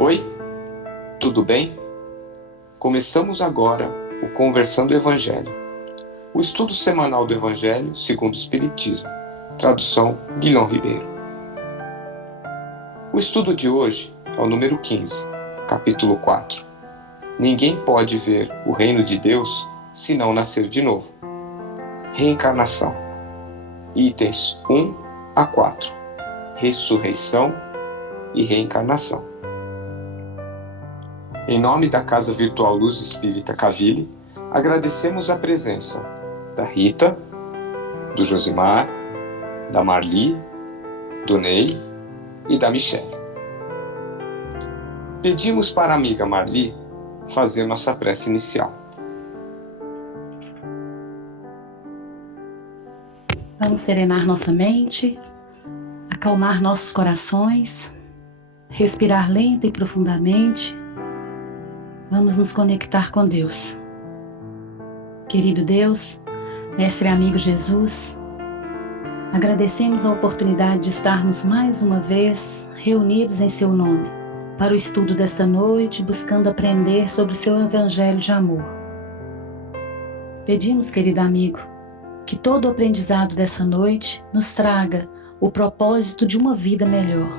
Oi, tudo bem? Começamos agora o Conversando o Evangelho, o estudo semanal do Evangelho segundo o Espiritismo, tradução Guilherme Ribeiro. O estudo de hoje é o número 15, capítulo 4. Ninguém pode ver o reino de Deus se não nascer de novo. Reencarnação. Itens 1 a 4. Ressurreição e reencarnação. Em nome da Casa Virtual Luz Espírita Caville, agradecemos a presença da Rita, do Josimar, da Marli, do Ney e da Michele. Pedimos para a amiga Marli fazer nossa prece inicial. Vamos serenar nossa mente, acalmar nossos corações, respirar lenta e profundamente. Vamos nos conectar com Deus. Querido Deus, Mestre e amigo Jesus, agradecemos a oportunidade de estarmos mais uma vez reunidos em Seu nome, para o estudo desta noite, buscando aprender sobre o Seu Evangelho de amor. Pedimos, querido amigo, que todo o aprendizado dessa noite nos traga o propósito de uma vida melhor,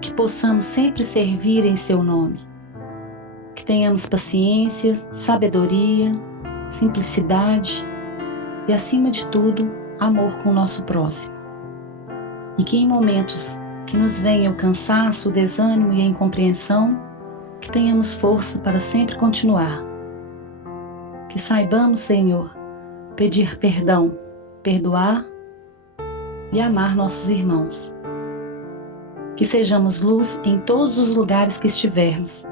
que possamos sempre servir em Seu nome, que tenhamos paciência, sabedoria, simplicidade e, acima de tudo, amor com o nosso próximo. E que em momentos que nos venha o cansaço, o desânimo e a incompreensão, que tenhamos força para sempre continuar. Que saibamos, Senhor, pedir perdão, perdoar e amar nossos irmãos. Que sejamos luz em todos os lugares que estivermos.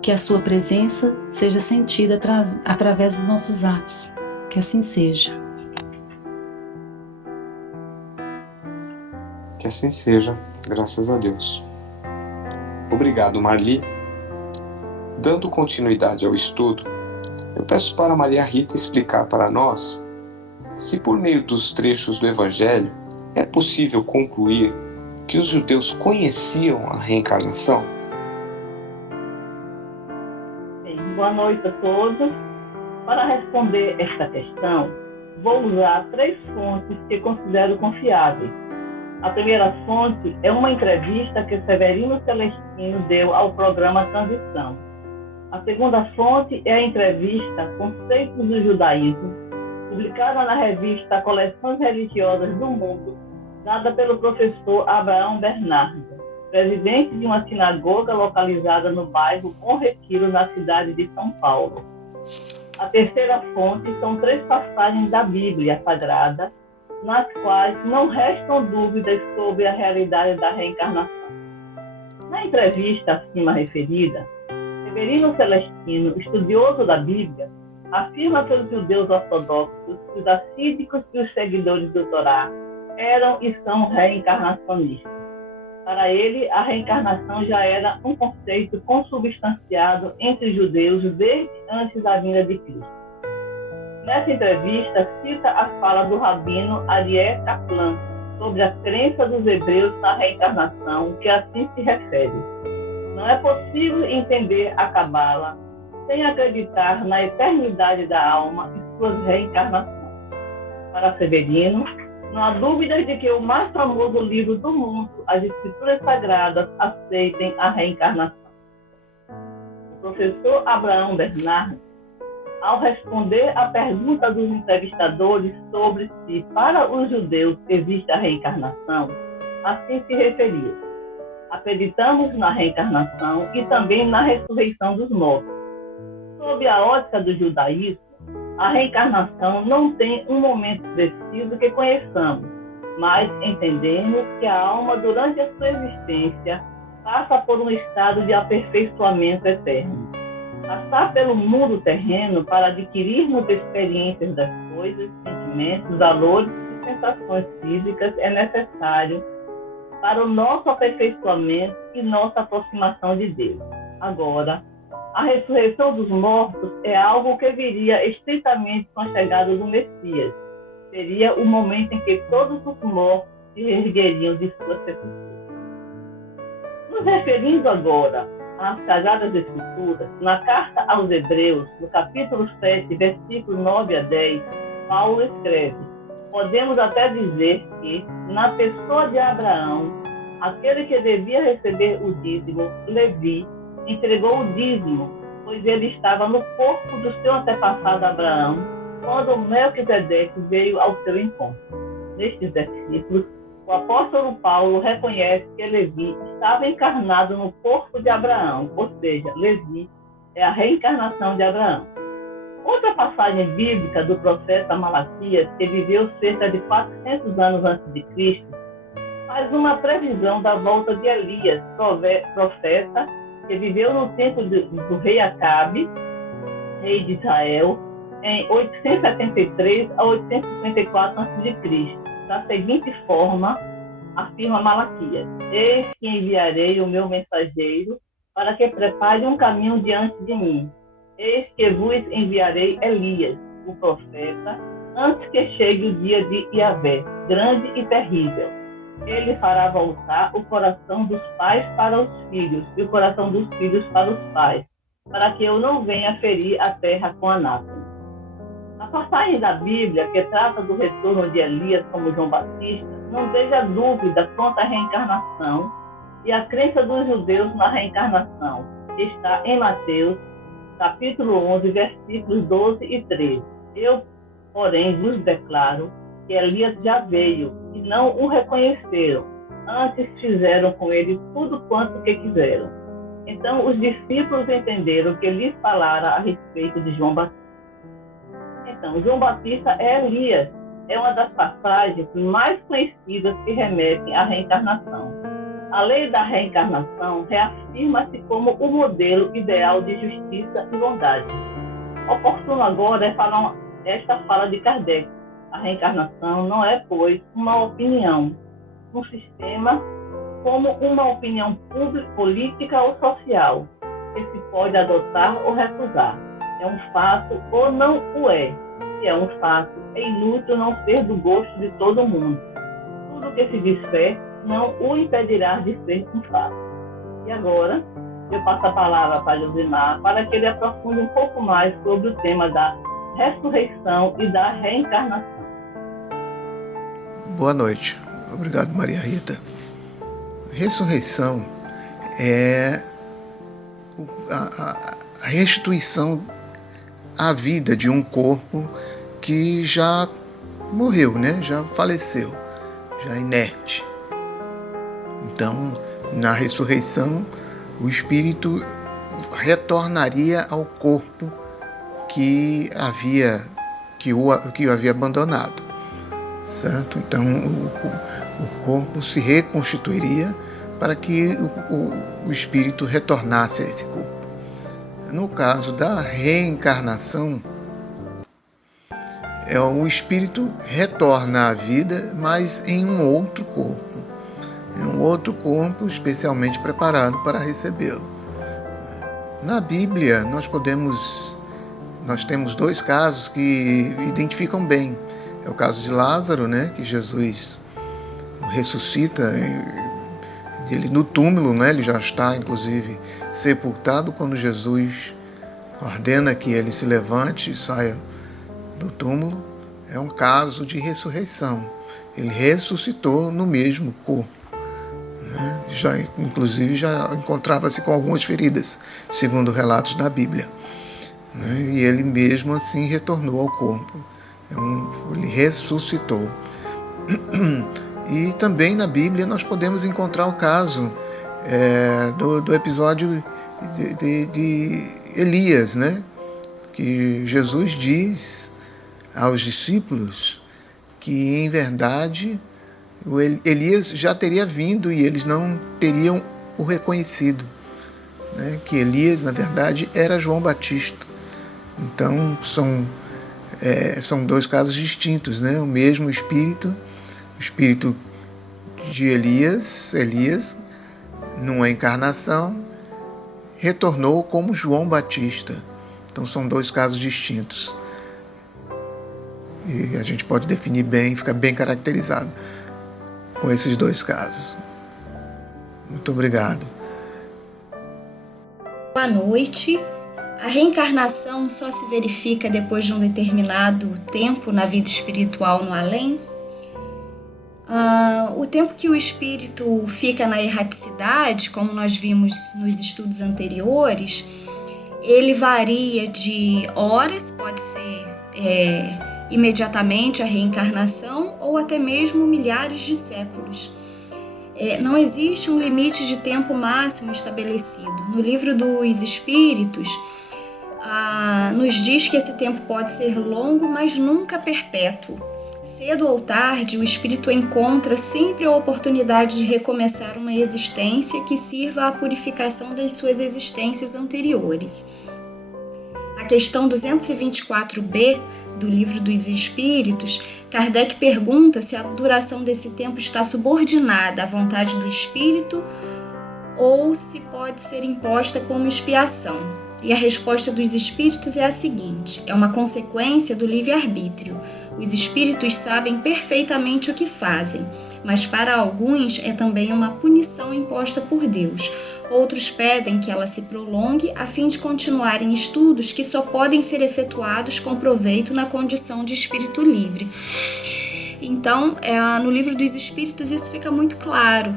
Que a Sua presença seja sentida através dos nossos atos. Que assim seja. Que assim seja, graças a Deus. Obrigado, Marli. Dando continuidade ao estudo, eu peço para Maria Rita explicar para nós se por meio dos trechos do Evangelho é possível concluir que os judeus conheciam a reencarnação. Boa noite a todos. Para responder esta questão, vou usar 3 fontes que considero confiáveis. A primeira fonte é uma entrevista que Severino Celestino deu ao programa Transição. A segunda fonte é a entrevista Conceitos do Judaísmo, publicada na revista Coleções Religiosas do Mundo, dada pelo professor Abraão Bernardo, presidente de uma sinagoga localizada no bairro Bom Retiro, na cidade de São Paulo. A terceira fonte são 3 passagens da Bíblia Sagrada, nas quais não restam dúvidas sobre a realidade da reencarnação. Na entrevista acima referida, Severino Celestino, estudioso da Bíblia, afirma que os judeus ortodoxos, os assídicos e os seguidores do Torá eram e são reencarnacionistas. Para ele, a reencarnação já era um conceito consubstanciado entre os judeus desde antes da vinda de Cristo. Nessa entrevista, cita a fala do rabino Ariel Kaplan sobre a crença dos hebreus na reencarnação, que assim se refere: não é possível entender a Cabala sem acreditar na eternidade da alma e suas reencarnações. Para Severino, não há dúvida de que o mais famoso livro do mundo, as Escrituras Sagradas, aceitem a reencarnação. O professor Abraão Bernardo, ao responder à pergunta dos entrevistadores sobre se para os judeus existe a reencarnação, assim se referiu: acreditamos na reencarnação e também na ressurreição dos mortos. Sob a ótica do judaísmo, a reencarnação não tem um momento preciso que conheçamos, mas entendemos que a alma, durante a sua existência, passa por um estado de aperfeiçoamento eterno. Passar pelo mundo terreno para adquirirmos experiências das coisas, sentimentos, valores e sensações físicas é necessário para o nosso aperfeiçoamento e nossa aproximação de Deus. Agora, a ressurreição dos mortos é algo que viria estritamente com a chegada do Messias. Seria o momento em que todos os mortos se ergueriam de sua sepultura. Nos referindo agora às Sagradas Escrituras, na carta aos Hebreus, no capítulo 7, versículos 9 a 10, Paulo escreve: podemos até dizer que, na pessoa de Abraão, aquele que devia receber o dízimo, Levi, entregou o dízimo, pois ele estava no corpo do seu antepassado Abraão, quando Melquisedeque veio ao seu encontro. Nestes versículos, o apóstolo Paulo reconhece que Levi estava encarnado no corpo de Abraão, ou seja, Levi é a reencarnação de Abraão. Outra passagem bíblica do profeta Malaquias, que viveu cerca de 400 anos antes de Cristo, faz uma previsão da volta de Elias, profeta que viveu no tempo do rei Acabe, rei de Israel, em 873 a 854 a.C. Da seguinte forma, afirma Malaquias: eis que enviarei o meu mensageiro para que prepare um caminho diante de mim. Eis que vos enviarei Elias, o profeta, antes que chegue o dia de Yahvé, grande e terrível. Ele fará voltar o coração dos pais para os filhos e o coração dos filhos para os pais, para que eu não venha ferir a terra com anátema. A passagem da Bíblia que trata do retorno de Elias como João Batista não deixa dúvida quanto à reencarnação e a crença dos judeus na reencarnação, que está em Mateus, capítulo 11, versículos 12 e 13. Eu, porém, vos declaro que Elias já veio e não o reconheceram, antes fizeram com ele tudo quanto que quiseram. Então os discípulos entenderam que lhes falara a respeito de João Batista. Então, João Batista é Elias, é uma das passagens mais conhecidas que remetem à reencarnação. A lei da reencarnação reafirma-se como o modelo ideal de justiça e bondade. Oportuno agora é falar esta fala de Kardec. A reencarnação não é, pois, uma opinião, um sistema como uma opinião pública, política ou social, que se pode adotar ou recusar. É um fato ou não o é. Se é um fato, é inútil não ser do gosto de todo mundo. Tudo que se disser não o impedirá de ser um fato. E agora, eu passo a palavra para Josimar para que ele aprofunde um pouco mais sobre o tema da ressurreição e da reencarnação. Boa noite. Obrigado, Maria Rita. Ressurreição é a restituição à vida de um corpo que já morreu, né? Já faleceu, já é inerte. Então, na ressurreição, o espírito retornaria ao corpo que o havia abandonado, certo? Então, o corpo se reconstituiria para que o espírito retornasse a esse corpo. No caso da reencarnação, o espírito retorna à vida, mas em um outro corpo. Em um outro corpo especialmente preparado para recebê-lo. Na Bíblia, nós temos dois casos que identificam bem. É o caso de Lázaro, né, que Jesus ressuscita ele no túmulo, né, ele já está inclusive sepultado quando Jesus ordena que ele se levante e saia do túmulo. É um caso de ressurreição. Ele ressuscitou no mesmo corpo, né? Inclusive já encontrava-se com algumas feridas, segundo relatos da Bíblia, né? E ele mesmo assim retornou ao corpo. Ele ressuscitou. E também na Bíblia nós podemos encontrar o caso do episódio de Elias, né? Que Jesus diz aos discípulos que, em verdade, Elias já teria vindo e eles não teriam o reconhecido, né? Que Elias, na verdade, era João Batista. Então, são dois casos distintos, né? O mesmo Espírito, o Espírito de Elias, numa encarnação, retornou como João Batista. Então, são dois casos distintos. E a gente pode definir bem, ficar bem caracterizado com esses dois casos. Muito obrigado. Boa noite. A reencarnação só se verifica depois de um determinado tempo na vida espiritual no além? O tempo que o espírito fica na erraticidade, como nós vimos nos estudos anteriores, ele varia de horas, pode ser imediatamente a reencarnação, ou até mesmo milhares de séculos. Não existe um limite de tempo máximo estabelecido. No livro dos Espíritos, nos diz que esse tempo pode ser longo, mas nunca perpétuo. Cedo ou tarde, o espírito encontra sempre a oportunidade de recomeçar uma existência que sirva à purificação das suas existências anteriores. A questão 224b do Livro dos Espíritos, Kardec pergunta se a duração desse tempo está subordinada à vontade do espírito ou se pode ser imposta como expiação. E a resposta dos espíritos é a seguinte: é uma consequência do livre-arbítrio. Os espíritos sabem perfeitamente o que fazem, mas para alguns é também uma punição imposta por Deus. Outros pedem que ela se prolongue a fim de continuarem estudos que só podem ser efetuados com proveito na condição de espírito livre. Então, no Livro dos Espíritos isso fica muito claro.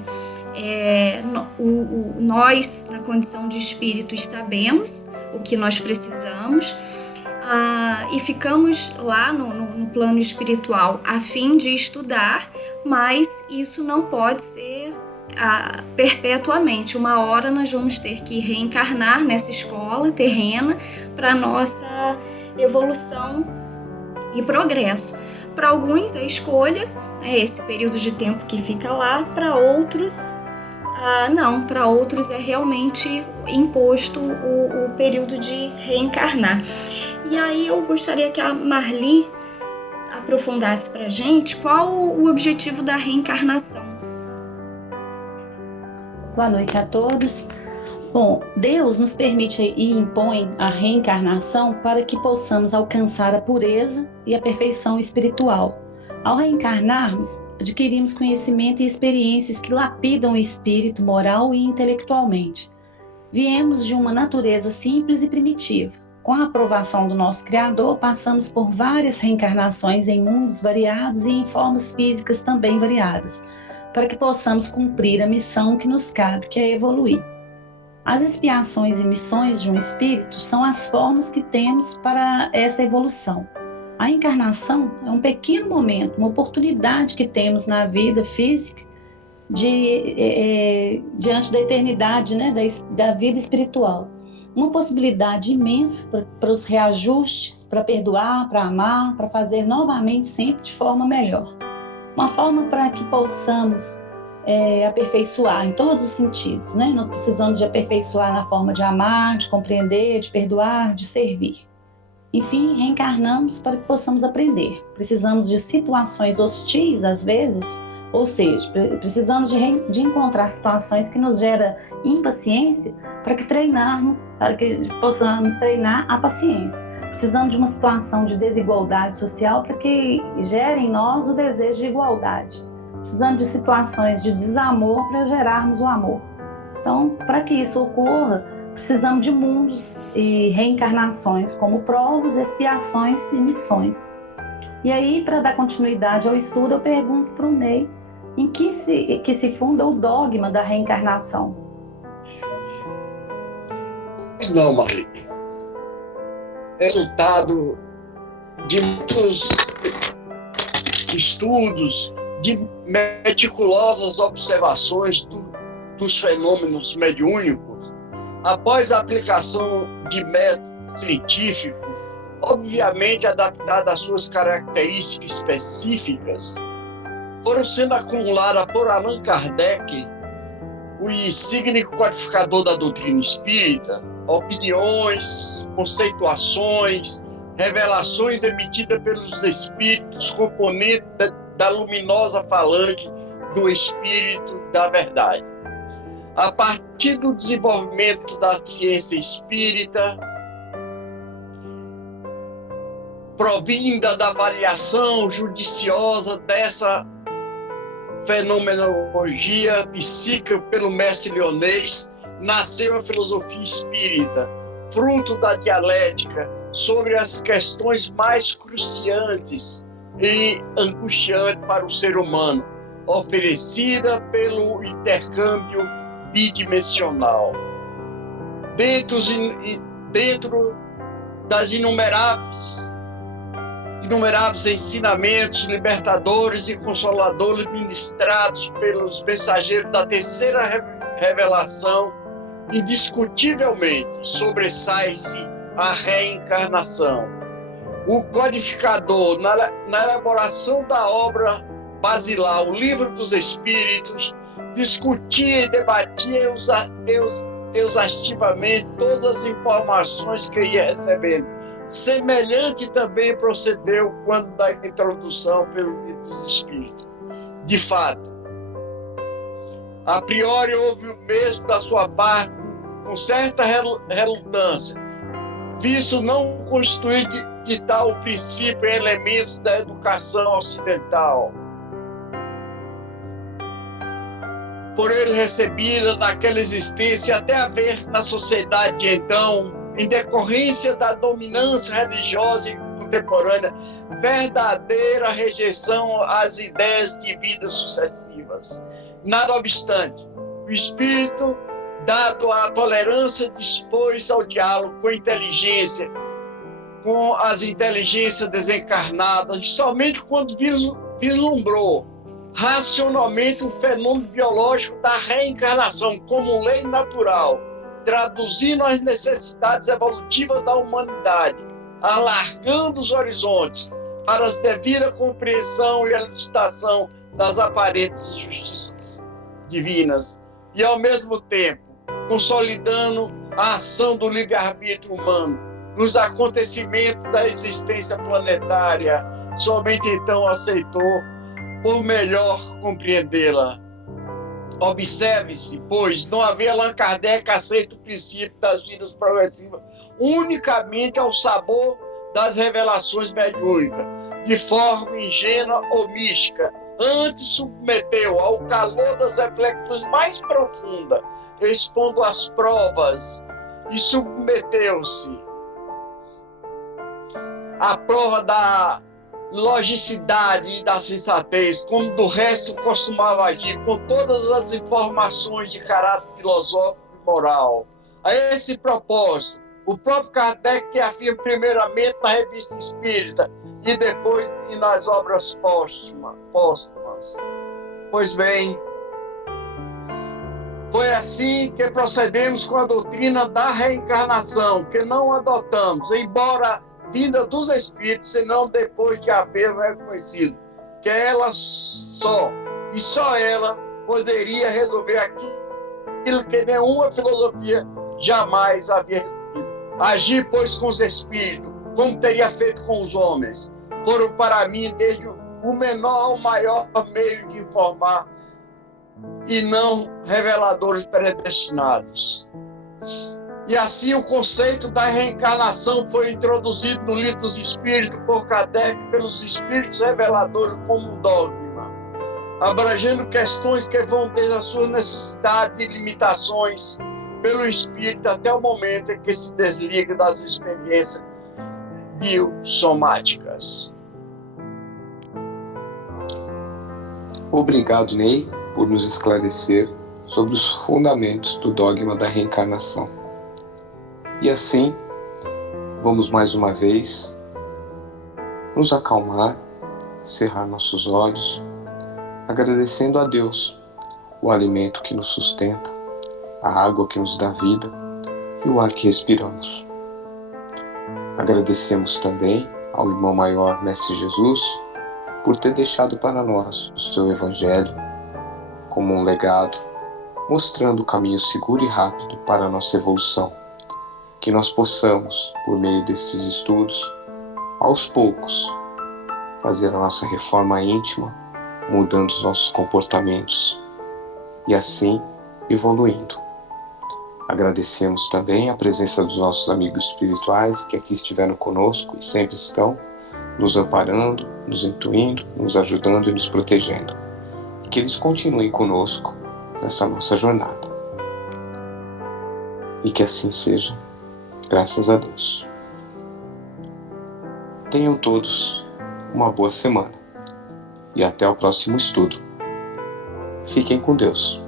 Nós, na condição de espíritos, sabemos o que nós precisamos e ficamos lá no plano espiritual a fim de estudar, mas isso não pode ser perpetuamente. Uma hora nós vamos ter que reencarnar nessa escola terrena para nossa evolução e progresso. Para alguns é escolha, esse período de tempo que fica lá, para outros não, para outros é realmente imposto o período de reencarnar. E aí eu gostaria que a Marli aprofundasse para a gente qual o objetivo da reencarnação. Boa noite a todos. Bom, Deus nos permite e impõe a reencarnação para que possamos alcançar a pureza e a perfeição espiritual. Ao reencarnarmos, adquirimos conhecimento e experiências que lapidam o espírito moral e intelectualmente. Viemos de uma natureza simples e primitiva. Com a aprovação do nosso Criador, passamos por várias reencarnações em mundos variados e em formas físicas também variadas, para que possamos cumprir a missão que nos cabe, que é evoluir. As expiações e missões de um espírito são as formas que temos para essa evolução. A encarnação é um pequeno momento, uma oportunidade que temos na vida física diante da eternidade, né, da vida espiritual. Uma possibilidade imensa para os reajustes, para perdoar, para amar, para fazer novamente sempre de forma melhor. Uma forma para que possamos aperfeiçoar em todos os sentidos, né? Nós precisamos de aperfeiçoar na forma de amar, de compreender, de perdoar, de servir. Enfim, reencarnamos para que possamos aprender. Precisamos de situações hostis, às vezes, ou seja, precisamos de encontrar situações que nos geram impaciência para que possamos treinar a paciência. Precisamos de uma situação de desigualdade social para que gere em nós o desejo de igualdade. Precisamos de situações de desamor para gerarmos o amor. Então, para que isso ocorra, precisamos de mundos e reencarnações como provas, expiações e missões. E aí, para dar continuidade ao estudo, eu pergunto para o Ney em que se funda o dogma da reencarnação. Não, Marli. É resultado de muitos estudos, de meticulosas observações dos fenômenos mediúnicos, após a aplicação de método científico, obviamente adaptado às suas características específicas, foram sendo acumuladas por Allan Kardec, o insigne codificador da doutrina espírita, opiniões, conceituações, revelações emitidas pelos espíritos, componentes da luminosa falange do espírito da verdade. A partir do desenvolvimento da ciência espírita, provinda da avaliação judiciosa dessa fenomenologia psíquica pelo mestre Lyonês, nasceu a filosofia espírita, fruto da dialética sobre as questões mais cruciantes e angustiantes para o ser humano, oferecida pelo intercâmbio bidimensional. Dentro das inumeráveis ensinamentos libertadores e consoladores ministrados pelos mensageiros da terceira revelação, indiscutivelmente sobressai-se a reencarnação. O codificador, na elaboração da obra basilar, o Livro dos Espíritos, discutia e debatia exaustivamente todas as informações que ia recebendo. Semelhante também procedeu quando da introdução pelo Livro dos Espíritos. De fato, a priori houve o mesmo da sua parte, com certa relutância, visto não constituir de tal princípio e elementos da educação ocidental, por ele recebida naquela existência até haver na sociedade de então, em decorrência da dominância religiosa e contemporânea, verdadeira rejeição às ideias de vidas sucessivas. Nada obstante, o espírito, dado à tolerância, dispôs ao diálogo com a inteligência, com as inteligências desencarnadas, e somente quando vislumbrou racionalmente o fenômeno biológico da reencarnação como lei natural, traduzindo as necessidades evolutivas da humanidade, alargando os horizontes para a devida compreensão e elucidação das aparentes justiças divinas, e ao mesmo tempo consolidando a ação do livre-arbítrio humano nos acontecimentos da existência planetária, somente então aceitou por melhor compreendê-la. Observe-se, pois, não havia Allan Kardec aceito o princípio das vidas progressivas unicamente ao sabor das revelações mediúnicas, de forma ingênua ou mística. Antes submeteu ao calor das reflexões mais profundas, expondo as provas, e submeteu-se à prova da logicidade e da sensatez, como do resto costumava agir, com todas as informações de caráter filosófico e moral. A esse propósito, o próprio Kardec afirma primeiramente na Revista Espírita e depois nas obras póstumas. Pois bem, foi assim que procedemos com a doutrina da reencarnação, que não adotamos, embora vinda dos Espíritos, senão depois de haver reconhecido que ela só, e só ela, poderia resolver aquilo que nenhuma filosofia jamais havia resolvido. Agir, pois, com os Espíritos, como teria feito com os homens, foram para mim, desde o menor ao maior meio de informar, e não reveladores predestinados. E assim o conceito da reencarnação foi introduzido no Livro dos Espíritos por Kardec pelos Espíritos reveladores como um dogma, abrangendo questões que vão desde as suas necessidades e limitações pelo Espírito até o momento em que se desliga das experiências biosomáticas. Obrigado, Ney, por nos esclarecer sobre os fundamentos do dogma da reencarnação. E assim, vamos mais uma vez nos acalmar, cerrar nossos olhos, agradecendo a Deus o alimento que nos sustenta, a água que nos dá vida e o ar que respiramos. Agradecemos também ao Irmão Maior Mestre Jesus por ter deixado para nós o seu Evangelho como um legado, mostrando o caminho seguro e rápido para a nossa evolução. Que nós possamos, por meio destes estudos, aos poucos, fazer a nossa reforma íntima, mudando os nossos comportamentos e assim evoluindo. Agradecemos também a presença dos nossos amigos espirituais que aqui estiveram conosco e sempre estão, nos amparando, nos intuindo, nos ajudando e nos protegendo. E que eles continuem conosco nessa nossa jornada. E que assim seja, graças a Deus. Tenham todos uma boa semana e até o próximo estudo. Fiquem com Deus.